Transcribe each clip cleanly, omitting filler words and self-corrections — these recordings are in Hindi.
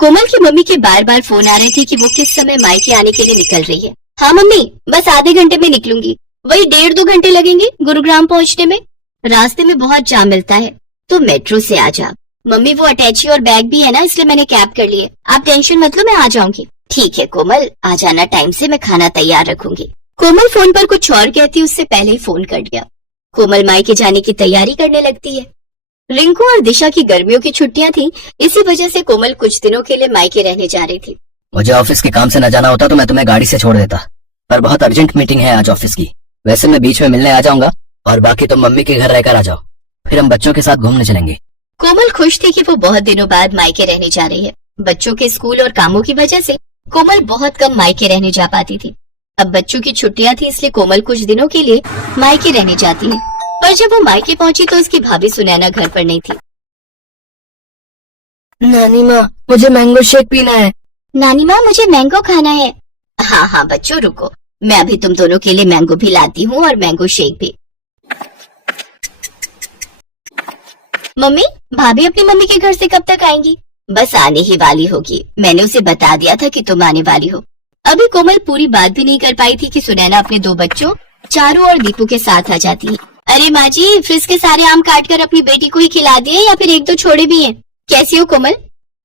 कोमल की मम्मी के बार बार फोन आ रहे थे कि वो किस समय मायके आने के लिए निकल रही है। हाँ मम्मी, बस आधे घंटे में निकलूंगी। वही 1.5-2 घंटे लगेंगे गुरुग्राम पहुंचने में। रास्ते में बहुत जाम मिलता है, तो मेट्रो से आ जा। मम्मी वो अटैची और बैग भी है ना, इसलिए मैंने कैब कर ली है। आप टेंशन मत लो, मैं आ जाऊंगी। ठीक है कोमल, आ जाना टाइम से, मैं खाना तैयार रखूंगी। कोमल फोन पर कुछ और कहती उससे पहले ही फोन कट गया। कोमल मायके जाने की तैयारी करने लगती है। रिंकू और दिशा की गर्मियों की छुट्टियां थी, इसी वजह से कोमल कुछ दिनों के लिए मायके रहने जा रही थी। मुझे ऑफिस के काम से न जाना होता तो मैं तुम्हें गाड़ी से छोड़ देता, पर बहुत अर्जेंट मीटिंग है आज ऑफिस की। वैसे मैं बीच में मिलने आ जाऊंगा और बाकी तुम मम्मी के घर रहकर आ जाओ, फिर हम बच्चों के साथ घूमने चलेंगे। कोमल खुश थी कि वो बहुत दिनों बाद मायके रहने जा रही है। बच्चों के स्कूल और कामों की वजह से कोमल बहुत कम मायके रहने जा पाती थी। अब बच्चों की छुट्टियां थी, इसलिए कोमल कुछ दिनों के लिए मायके रहने जाती है। पर जब वो मायके पहुंची तो उसकी भाभी सुनैना घर पर नहीं थी। नानी माँ, मुझे मैंगो शेक पीना है। नानी माँ, मुझे मैंगो खाना है। हाँ हाँ बच्चों रुको, मैं अभी तुम दोनों के लिए मैंगो भी लाती हूँ और मैंगो शेक भी। मम्मी, भाभी अपनी मम्मी के घर से कब तक आएंगी? बस आने ही वाली होगी, मैंने उसे बता दिया था कि तुम आने वाली हो। अभी कोमल पूरी बात भी नहीं कर पाई थी कि सुनैना अपने 2 बच्चों चारू और दीपू के साथ आ जाती है। अरे माँ जी, फ्रिज के सारे आम काट कर अपनी बेटी को ही खिला दिए या फिर 1-2 छोड़े भी हैं? कैसी हो कोमल?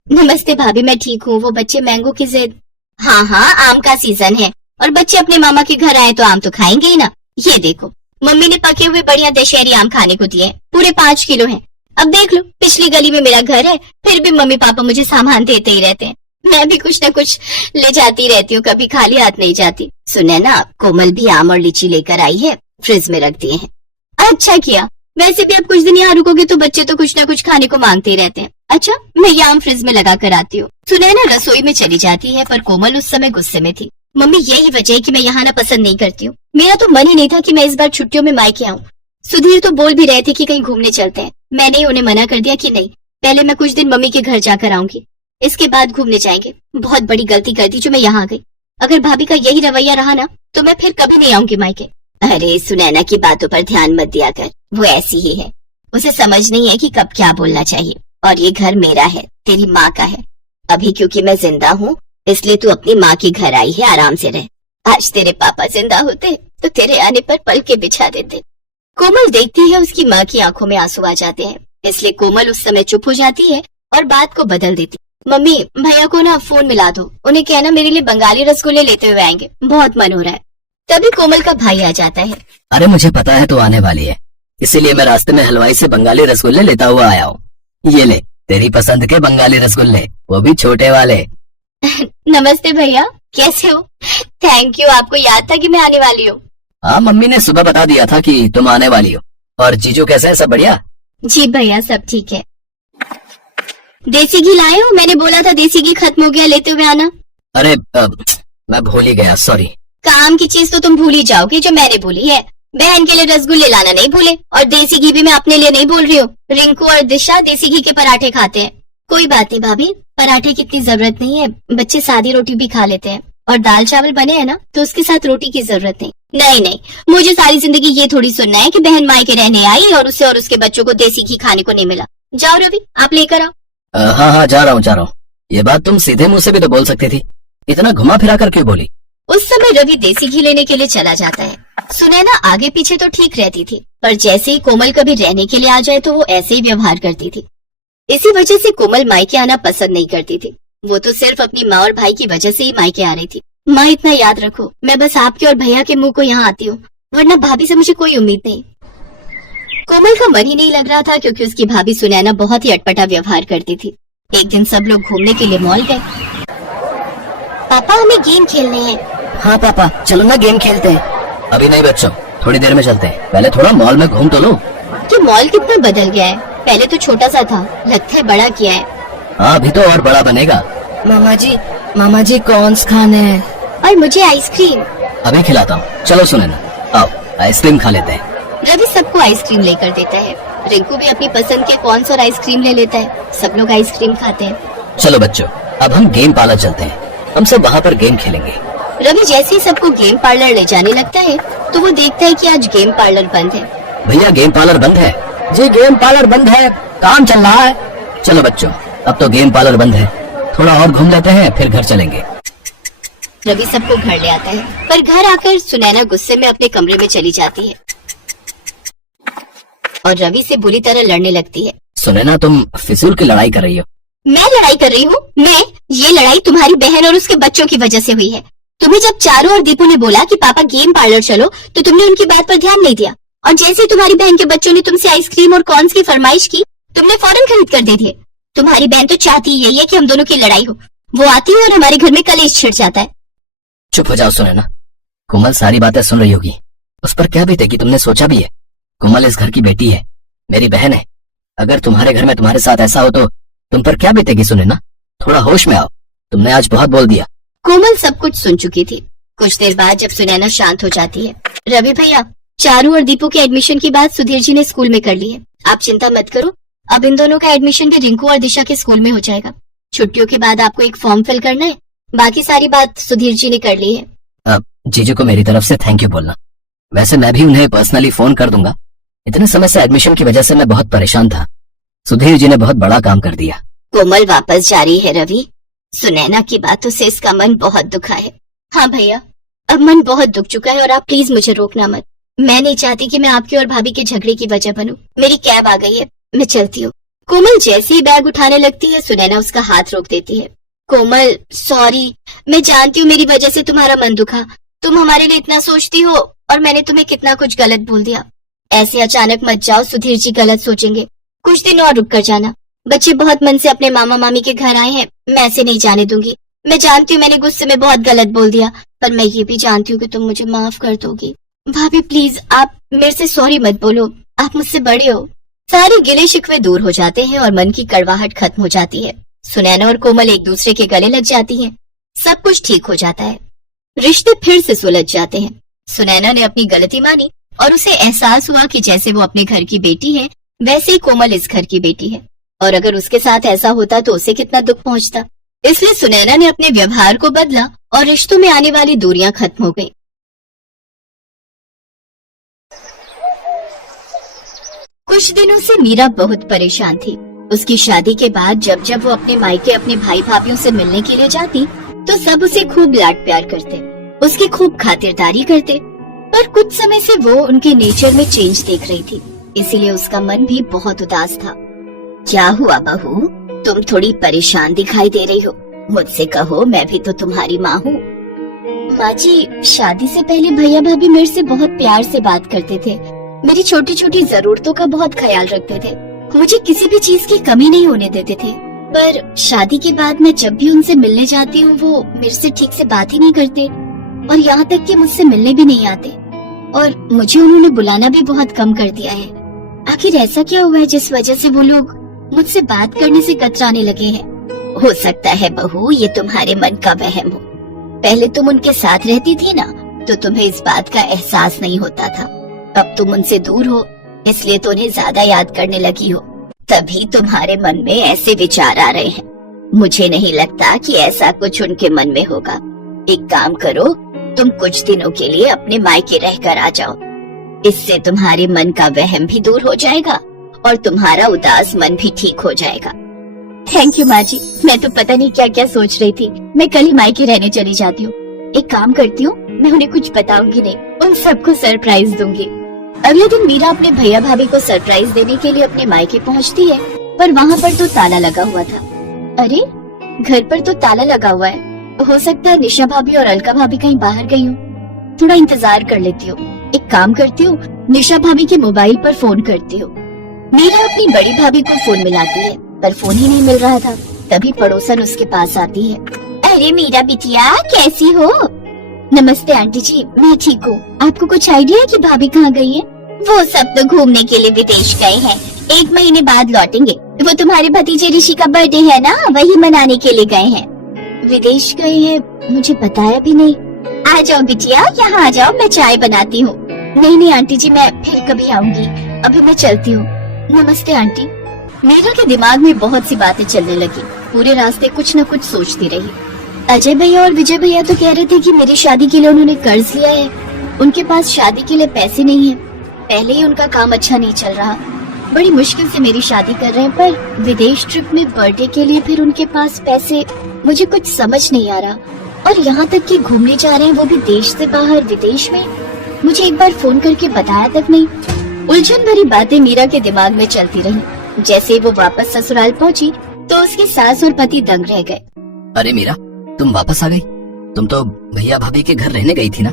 नमस्ते भाभी, मैं ठीक हूँ। वो बच्चे मैंगो की जिद। हाँ हाँ, आम का सीजन है और बच्चे अपने मामा के घर आए तो आम तो खाएंगे ही ना। ये देखो, मम्मी ने पके हुए बढ़िया दशहरी आम खाने को दिए, पूरे 5 किलो हैं। अब देख लो, पिछली गली में मेरा घर है, फिर भी मम्मी पापा मुझे सामान देते ही रहते हैं। मैं भी कुछ न कुछ ले जाती रहती हूँ, कभी खाली हाथ नहीं जाती। सुने ना, कोमल भी आम और लीची लेकर आई है, फ्रिज में रख दिए हैं। अच्छा किया, वैसे भी अब कुछ दिन यहाँ रुकोगे तो बच्चे तो कुछ न कुछ खाने को मांगते ही रहते हैं। अच्छा, मैं ये आम फ्रिज में लगा कर आती हूँ। सुनैना रसोई में चली जाती है, पर कोमल उस समय गुस्से में थी। मम्मी, यही वजह है कि मैं यहाँ आना पसंद नहीं करती हूँ। मेरा तो मन ही नहीं था कि मैं इस बार छुट्टियों में मायके आऊँ। सुधीर तो बोल भी रहे थे कि कहीं घूमने चलते हैं। मैंने ही उन्हें मना कर दिया कि नहीं, पहले मैं कुछ दिन मम्मी के घर जाकर आऊंगी, इसके बाद घूमने जाएंगे। बहुत बड़ी गलती कर दी जो मैं यहाँ आ गई। अगर भाभी का यही रवैया रहा ना तो मैं फिर कभी नहीं आऊंगी मायके। अरे सुनैना की बातों पर ध्यान मत दिया कर, वो ऐसी ही है। उसे समझ नहीं है कि कब क्या बोलना चाहिए। और ये घर मेरा है, तेरी माँ का है। अभी क्योंकि मैं जिंदा हूँ इसलिए तू अपनी माँ के घर आई है, आराम से रह। आज तेरे पापा जिंदा होते तो तेरे आने पर पल के बिछा देते। कोमल देखती है उसकी माँ की आंखों में आंसू आ जाते हैं, इसलिए कोमल उस समय चुप हो जाती है और बात को बदल देती। मम्मी, भैया को ना फोन मिला दो, उन्हें कहना मेरे लिए बंगाली रसगुल्ले लेते हुए आएंगे, बहुत मन हो रहा है। तभी कोमल का भाई आ जाता है। अरे मुझे पता है तू आने वाली है, इसीलिए मैं रास्ते में हलवाई से बंगाली रसगुल्ले लेता हुआ आया हूँ। ये ले, तेरी पसंद के बंगाली रसगुल्ले, वो भी छोटे वाले। नमस्ते भैया, कैसे हो? थैंक यू, आपको याद था कि मैं आने वाली हूँ। हाँ, मम्मी ने सुबह बता दिया था कि तुम आने वाली हो। और जीजू कैसे है, सब बढ़िया? जी भैया, सब ठीक है। देसी घी लाए हो? मैंने बोला था देसी घी खत्म हो गया, लेते हुए आना। अरे मैं भूल ही गया, सॉरी। काम की चीज तो तुम भूल ही जाओगे जो मैंने बोली है। बहन के लिए रसगुल्ले लाना नहीं भूले, और देसी घी भी मैं अपने लिए नहीं बोल रही हूँ। रिंकू और दिशा देसी घी के पराठे खाते हैं। कोई बात नहीं भाभी, पराठे की इतनी जरूरत नहीं है, बच्चे सादी रोटी भी खा लेते हैं। और दाल चावल बने हैं ना तो उसके साथ रोटी की जरूरत नहीं। नहीं नहीं, मुझे सारी जिंदगी ये थोड़ी सुनना है कि बहन मायके रहने आई और उसे और उसके बच्चों को देसी घी खाने को नहीं मिला। जाओ रवि, आप लेकर आओ। हाँ, जा रहा हूँ। ये बात तुम सीधे मुंह से भी तो बोल सकती थी, इतना घुमा फिरा कर क्यों बोली? उस समय रवि देसी घी लेने के लिए चला जाता है। सुनैना आगे पीछे तो ठीक रहती थी, पर जैसे ही कोमल कभी रहने के लिए आ जाए तो वो ऐसे ही व्यवहार करती थी। इसी वजह से कोमल मायके आना पसंद नहीं करती थी। वो तो सिर्फ अपनी माँ और भाई की वजह से ही मायके आ रही थी। माँ, इतना याद रखो, मैं बस आपके और भैया के मुंह को यहाँ आती हूँ, वरना भाभी से मुझे कोई उम्मीद नहीं। कोमल का मन ही नहीं लग रहा था क्योंकि उसकी भाभी सुनैना बहुत ही अटपटा व्यवहार करती थी। एक दिन सब लोग घूमने के लिए मॉल गए। पापा, हमें गेम खेलने हैं। हाँ पापा, चलो ना गेम खेलते हैं। अभी नहीं बच्चों, थोड़ी देर में चलते हैं, पहले थोड़ा मॉल में घूम तो लो। कि मॉल कितना बदल गया है, पहले तो छोटा सा था, लगता है बड़ा किया है। हाँ, अभी तो और बड़ा बनेगा। मामा जी कॉर्न्स खाने हैं। और मुझे आइसक्रीम। अभी खिलाता हूँ, चलो सुनैना, आओ आइसक्रीम खा लेते हैं। रवि सबको आइसक्रीम लेकर देता है। रिंकू भी अपनी पसंद के कॉर्न्स और आइसक्रीम ले लेता है। सब लोग आइसक्रीम खाते हैं। चलो बच्चों, अब हम गेम पार्लर चलते हैं, हम सब वहाँ पर गेम खेलेंगे। रवि जैसे ही सबको गेम पार्लर ले जाने लगता है तो वो देखता है कि आज गेम पार्लर बंद है। भैया, गेम पार्लर बंद है। जी, गेम पार्लर बंद है, काम चल रहा है। चलो बच्चों, अब तो गेम पार्लर बंद है, थोड़ा और घूम लेते हैं फिर घर चलेंगे। रवि सबको घर ले आता है, पर घर आकर सुनैना गुस्से में अपने कमरे में चली जाती है और रवि से बुरी तरह लड़ने लगती है। सुनैना, तुम फिजूल की लड़ाई कर रही हो। मैं लड़ाई कर रही हूँ? मैं? ये लड़ाई तुम्हारी बहन और उसके बच्चों की वजह से हुई है। तुम्हें जब चारू और दीपू ने बोला कि पापा गेम पार्लर चलो, तो तुमने उनकी बात पर ध्यान नहीं दिया, और जैसे ही तुम्हारी बहन के बच्चों ने तुमसे आइसक्रीम और कॉर्न्स की फरमाइश की, तुमने फौरन खरीद कर दे दिए। तुम्हारी बहन तो चाहती यही है कि हम दोनों की लड़ाई हो। वो आती है और हमारे घर में कलेश छिड़ जाता है। चुप हो जाओ सुनैना, कोमल सारी बातें सुन रही होगी। उस पर क्या बीतेगी तुमने सोचा भी है? कोमल इस घर की बेटी है, मेरी बहन है। अगर तुम्हारे घर में तुम्हारे साथ ऐसा हो तो तुम पर क्या बीतेगी सुनैना? थोड़ा होश में आओ, तुमने आज बहुत बोल दिया। कोमल सब कुछ सुन चुकी थी। कुछ देर बाद जब सुनैना शांत हो जाती है, रवि भैया, चारू और दीपू के एडमिशन की बात सुधीर जी ने स्कूल में कर ली है। आप चिंता मत करो, अब इन दोनों का एडमिशन भी रिंकू और दिशा के स्कूल में हो जाएगा। छुट्टियों के बाद आपको एक फॉर्म फिल करना है, बाकी सारी बात सुधीर जी ने कर ली है। अब जीजू को मेरी तरफ से थैंक यू बोलना। वैसे मैं भी उन्हें पर्सनली फोन कर दूंगा। इतने समय से एडमिशन की वजह से मैं बहुत परेशान था। सुधीर जी ने बहुत बड़ा काम कर दिया। कोमल वापस जा रही है रवि। सुनैना की बातों से इसका मन बहुत दुखा है। हाँ भैया, अब मन बहुत दुख चुका है और आप प्लीज मुझे रोकना मत। मैं नहीं चाहती कि मैं आपकी और भाभी के झगड़े की वजह बनूं। मेरी कैब आ गई है, मैं चलती हूँ। कोमल जैसे ही बैग उठाने लगती है, सुनैना उसका हाथ रोक देती है। कोमल सॉरी, मैं जानती हूँ मेरी वजह से तुम्हारा मन दुखा। तुम हमारे लिए इतना सोचती हो और मैंने तुम्हें कितना कुछ गलत बोल दिया। ऐसे अचानक मत जाओ, सुधीर जी गलत सोचेंगे। कुछ दिन और रुक कर जाना। बच्चे बहुत मन से अपने मामा मामी के घर आए हैं, मैं ऐसे नहीं जाने दूंगी। मैं जानती हूँ मैंने गुस्से में बहुत गलत बोल दिया, पर मैं ये भी जानती हूँ कि तुम मुझे माफ कर दोगी। भाभी प्लीज आप मेरे से सॉरी मत बोलो, आप मुझसे बड़े हो। सारे गिले शिकवे दूर हो जाते हैं और मन की कड़वाहट खत्म हो जाती है। सुनैना और कोमल एक दूसरे के गले लग जाती हैं। सब कुछ ठीक हो जाता है। रिश्ते फिर से सुलझ जाते हैं। सुनैना ने अपनी गलती मानी और उसे एहसास हुआ कि जैसे वो अपने घर की बेटी है, वैसे ही कोमल इस घर की बेटी है, और अगर उसके साथ ऐसा होता तो उसे कितना दुख पहुंचता। इसलिए सुनैना ने अपने व्यवहार को बदला और रिश्तों में आने वाली दूरियां खत्म हो गईं। कुछ दिनों से मीरा बहुत परेशान थी। उसकी शादी के बाद जब जब वो अपने मायके अपने भाई भाभियों से मिलने के लिए जाती, तो सब उसे खूब लाड प्यार करते, उसकी खूब खातिरदारी करते। पर कुछ समय से वो उनके नेचर में चेंज देख रही थी, इसीलिए उसका मन भी बहुत उदास था। क्या हुआ बहू, तुम थोड़ी परेशान दिखाई दे रही हो? मुझसे कहो, मैं भी तो तुम्हारी माँ हूँ। माँ जी, शादी से पहले भैया भाभी मेरे से बहुत प्यार से बात करते थे, मेरी छोटी छोटी जरूरतों का बहुत ख्याल रखते थे, मुझे किसी भी चीज की कमी नहीं होने देते थे। पर शादी के बाद मैं जब भी उनसे मिलने जाती हूँ, वो मेरे से ठीक से बात ही नहीं करते और यहाँ तक कि मुझसे मिलने भी नहीं आते, और मुझे उन्होंने बुलाना भी बहुत कम कर दिया है। आखिर ऐसा क्या हुआ है जिस वजह से वो लोग मुझसे बात करने से कतराने लगे हैं? हो सकता है बहू ये तुम्हारे मन का वहम हो। पहले तुम उनके साथ रहती थी ना, तो तुम्हें इस बात का एहसास नहीं होता था। अब तुम उनसे दूर हो, इसलिए तो उन्हें ज्यादा याद करने लगी हो, तभी तुम्हारे मन में ऐसे विचार आ रहे हैं। मुझे नहीं लगता कि ऐसा कुछ उनके मन में होगा। एक काम करो, तुम कुछ दिनों के लिए अपने मायके रहकर आ जाओ, इससे तुम्हारे मन का वहम भी दूर हो जाएगा और तुम्हारा उदास मन भी ठीक हो जाएगा। थैंक यू माँ जी, मैं तो पता नहीं क्या क्या सोच रही थी। मैं कल ही मायके रहने चली जाती हूँ। एक काम करती हूँ, मैं उन्हें कुछ बताऊंगी नहीं, उन सबको सरप्राइज दूंगी। अगले दिन मीरा अपने भैया भाभी को सरप्राइज देने के लिए अपने मायके पहुँचती है, पर वहाँ पर तो ताला लगा हुआ था। अरे, घर पर तो ताला लगा हुआ है, हो सकता है निशा भाभी और अलका भाभी कहीं बाहर गई हो। थोड़ा इंतजार कर लेती हूँ। एक काम करती हूँ, निशा भाभी के मोबाइल पर फोन करती हूँ। मीरा अपनी बड़ी भाभी को फोन मिलाती है, पर फोन ही नहीं मिल रहा था। तभी पड़ोसन उसके पास आती है। अरे मीरा बिटिया, कैसी हो? नमस्ते आंटी जी, मैं ठीक हूँ। आपको कुछ आइडिया है कि भाभी कहाँ गई है? वो सब तो घूमने के लिए विदेश गए हैं, 1 महीने बाद लौटेंगे। वो तुम्हारे भतीजे ऋषि का बर्थडे है ना, वही मनाने के लिए गए हैं। विदेश गए हैं? मुझे बताया भी नहीं। आ जाओ बिटिया, यहाँ आ जाओ, मैं चाय बनाती हूँ। नहीं आंटी जी, मैं फिर कभी आऊंगी, अभी मैं चलती हूँ। नमस्ते आंटी। मीरा के दिमाग में बहुत सी बातें चलने लगी। पूरे रास्ते कुछ न कुछ सोचती रही। अजय भैया और विजय भैया तो कह रहे थे कि मेरी शादी के लिए उन्होंने कर्ज लिया है, उनके पास शादी के लिए पैसे नहीं है। पहले ही उनका काम अच्छा नहीं चल रहा, बड़ी मुश्किल से मेरी शादी कर रहे हैं, पर विदेश ट्रिप में बर्थडे के लिए फिर उनके पास पैसे, मुझे कुछ समझ नहीं आ रहा। और यहाँ तक कि घूमने जा रहे हैं, वो भी देश से बाहर, विदेश में। मुझे एक बार फोन करके बताया तक नहीं। उलझन भरी बातें मीरा के दिमाग में चलती रही। जैसे वो वापस ससुराल पहुंची तो उसकी सास और पति दंग रह गए। अरे मीरा, तुम वापस आ गई? तुम तो भैया भाभी के घर रहने गई थी ना?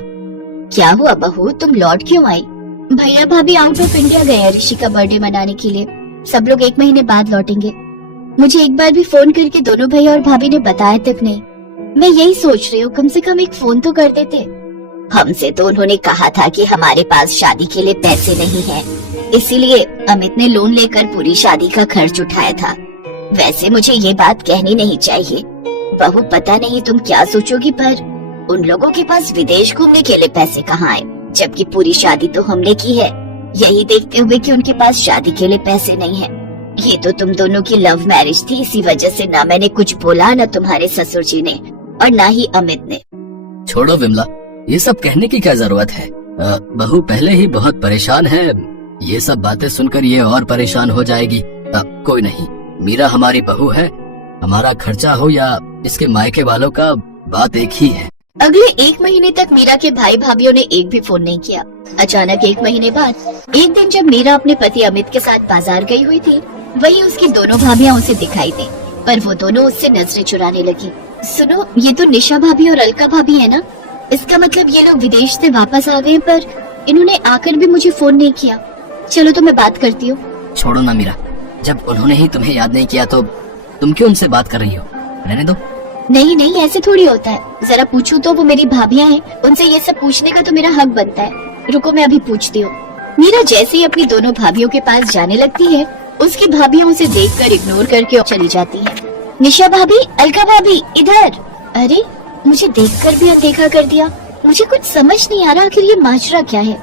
क्या हुआ बहू, तुम लौट क्यों आई? भैया भाभी आउट ऑफ इंडिया गए हैं ऋषि का बर्थडे मनाने के लिए। सब लोग 1 महीने बाद लौटेंगे। मुझे एक बार भी फोन करके दोनों भैया और भाभी ने बताया तक नहीं। मैं यही सोच रही हूँ, कम से कम एक फोन तो करते थे। हमसे तो उन्होंने कहा था कि हमारे पास शादी के लिए पैसे नहीं है, इसीलिए अमित ने लोन लेकर पूरी शादी का खर्च उठाया था। वैसे मुझे ये बात कहनी नहीं चाहिए बहू, पता नहीं तुम क्या सोचोगी, पर उन लोगों के पास विदेश घूमने के लिए पैसे कहाँ आए, जबकि पूरी शादी तो हमने की है। यही देखते हुए कि उनके पास शादी के लिए पैसे नहीं है। ये तो तुम दोनों की लव मैरिज थी, इसी वजह से ना मैंने कुछ बोला, न तुम्हारे ससुर जी ने और ना ही अमित ने। छोड़ो विमला, ये सब कहने की क्या जरूरत है? बहू पहले ही बहुत परेशान है, ये सब बातें सुनकर ये और परेशान हो जाएगी। कोई नहीं, मीरा हमारी बहू है, हमारा खर्चा हो या इसके मायके वालों का, बात एक ही है। अगले 1 महीने तक मीरा के भाई भाभीियों ने एक भी फोन नहीं किया। अचानक 1 महीने बाद एक दिन जब मीरा अपने पति अमित के साथ बाजार गई हुई थी, वहीं उसकी दोनों भाभियां उसे दिखाई दी, पर वो दोनों उससे नजरें चुराने लगी। सुनो, ये तो निशा भाभी और अलका भाभी है ना? इसका मतलब ये लोग विदेश से वापस आ गए, पर इन्होंने आकर भी मुझे फोन नहीं किया। चलो तो मैं बात करती हूँ। छोड़ो ना मीरा, जब उन्होंने ही तुम्हें याद नहीं किया तो तुम क्यों उनसे बात कर रही हो? रहने दो। नहीं नहीं, ऐसे थोड़ी होता है। जरा पूछूं तो वो मेरी भाभियां हैं, उनसे ये सब पूछने का तो मेरा हक बनता है। रुको मैं अभी पूछती हूँ। मीरा जैसे ही अपनी दोनों भाभियों के पास जाने लगती है, उसकी भाभियां उसे देखकर इग्नोर करके चली जाती है। निशा भाभी, अलका भाभी, इधर। अरे, मुझे देखकर भी अनदेखा कर दिया। मुझे कुछ समझ नहीं आ रहा, आखिर ये माजरा क्या है?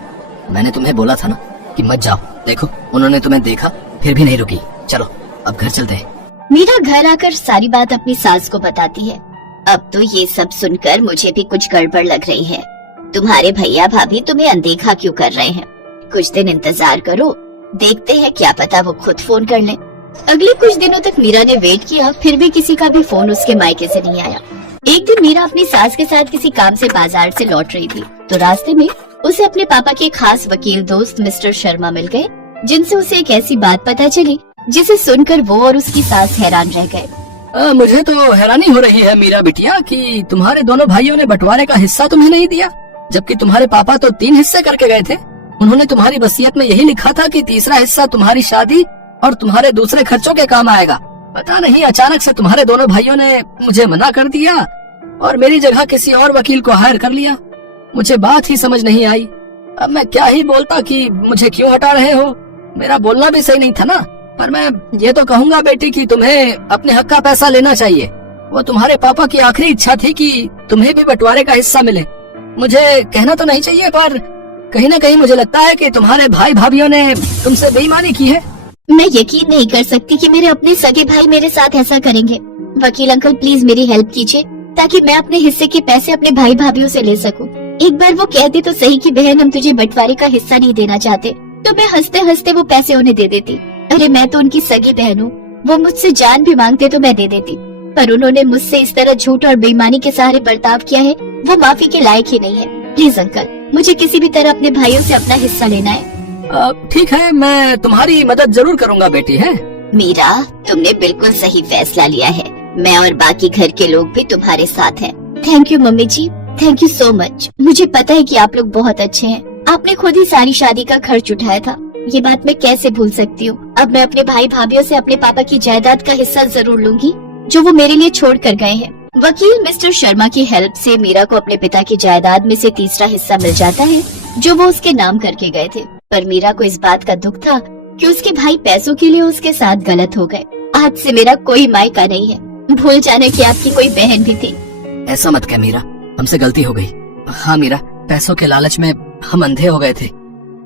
मैंने तुम्हें बोला था ना कि मत जाओ। देखो, उन्होंने तुम्हें देखा फिर भी नहीं रुकी। चलो अब घर चलते हैं। मीरा घर आकर सारी बात अपनी सास को बताती है। अब तो ये सब सुनकर मुझे भी कुछ गड़बड़ लग रही है। तुम्हारे भैया भाभी तुम्हें अनदेखा क्यों कर रहे हैं? कुछ दिन इंतजार करो, देखते हैं, क्या पता वो खुद फोन कर लें। अगले कुछ दिनों तक मीरा ने वेट किया, फिर भी किसी का भी फोन उसके मायके से नहीं आया। एक दिन मीरा अपनी सास के साथ किसी काम से बाजार से लौट रही थी, तो रास्ते में उसे अपने पापा के खास वकील दोस्त मिस्टर शर्मा मिल गए, जिनसे उसे एक ऐसी बात पता चली जिसे सुनकर वो और उसकी सास हैरान रह गए। मुझे तो हैरानी हो रही है मीरा बिटिया कि तुम्हारे दोनों भाइयों ने बंटवारे का हिस्सा तुम्हें नहीं दिया, जबकि तुम्हारे पापा तो 3 हिस्से करके गए थे। उन्होंने तुम्हारी वसीयत में यही लिखा था कि तीसरा हिस्सा तुम्हारी शादी और तुम्हारे दूसरे खर्चों के काम आएगा। पता नहीं अचानक से तुम्हारे दोनों भाइयों ने मुझे मना कर दिया और मेरी जगह किसी और वकील को हायर कर लिया। मुझे बात ही समझ नहीं आई। अब मैं क्या ही बोलता कि मुझे क्यों हटा रहे हो? मेरा बोलना भी सही नहीं था ना, पर मैं ये तो कहूँगा बेटी कि तुम्हें अपने हक का पैसा लेना चाहिए। वो तुम्हारे पापा की आखिरी इच्छा थी कि तुम्हें भी बंटवारे का हिस्सा मिले। मुझे कहना तो नहीं चाहिए, पर कहीं ना कहीं मुझे लगता है कि तुम्हारे भाई भाभीियों ने तुमसे बेईमानी की है। मैं यकीन नहीं कर सकती कि मेरे अपने सगे भाई मेरे साथ ऐसा करेंगे। वकील अंकल प्लीज मेरी हेल्प कीजिए, ताकि मैं अपने हिस्से के पैसे अपने भाई भाभीियों से ले सकूं। एक बार वो कहते तो सही कि बहन हम तुझे बंटवारे का हिस्सा नहीं देना चाहते, तो मैं हंसते हंसते वो पैसे उन्हें दे देती। अरे मैं तो उनकी सगी बहन हूँ, वो मुझसे जान भी मांगते तो मैं दे देती, पर उन्होंने मुझसे इस तरह झूठ और बेईमानी के सहारे बर्ताव किया है, वो माफी के लायक ही नहीं है। प्लीज अंकल, मुझे किसी भी तरह अपने भाइयों से अपना हिस्सा लेना है। ठीक है, मैं तुम्हारी मदद जरूर करूँगा बेटी। है मीरा, तुमने बिल्कुल सही फैसला लिया है। मैं और बाकी घर के लोग भी तुम्हारे साथ हैं। Thank you mummy ji, thank you so much. मुझे पता है कि आप लोग बहुत अच्छे हैं। आपने खुद ही सारी शादी का खर्च उठाया था, ये बात मैं कैसे भूल सकती हूँ। अब मैं अपने भाई भाभीियों से अपने पापा की जायदाद का हिस्सा जरूर लूंगी, जो वो मेरे लिए छोड़ कर गए हैं। वकील मिस्टर शर्मा की हेल्प से मीरा को अपने पिता की जायदाद में से तीसरा हिस्सा मिल जाता है, जो वो उसके नाम करके गए थे। पर मीरा को इस बात का दुख था कि उसके भाई पैसों के लिए उसके साथ गलत हो गए। आज से मेरा कोई मायका नहीं है। भूल जाने की आपकी कोई बहन भी थी। ऐसा मत कह मीरा, हमसे गलती हो गई। हाँ मीरा, पैसों के लालच में हम अंधे हो गए थे।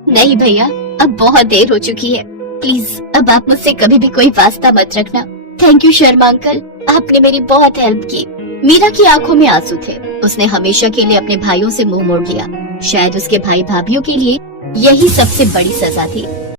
नहीं भैया, अब बहुत देर हो चुकी है। प्लीज अब आप मुझसे कभी भी कोई वास्ता मत रखना। थैंक यू शर्मा अंकल, आपने मेरी बहुत हेल्प की। मीरा की आंखों में आंसू थे। उसने हमेशा के लिए अपने भाइयों से मुंह मोड़ लिया। शायद उसके भाई भाभीियों के लिए यही सबसे बड़ी सजा थी।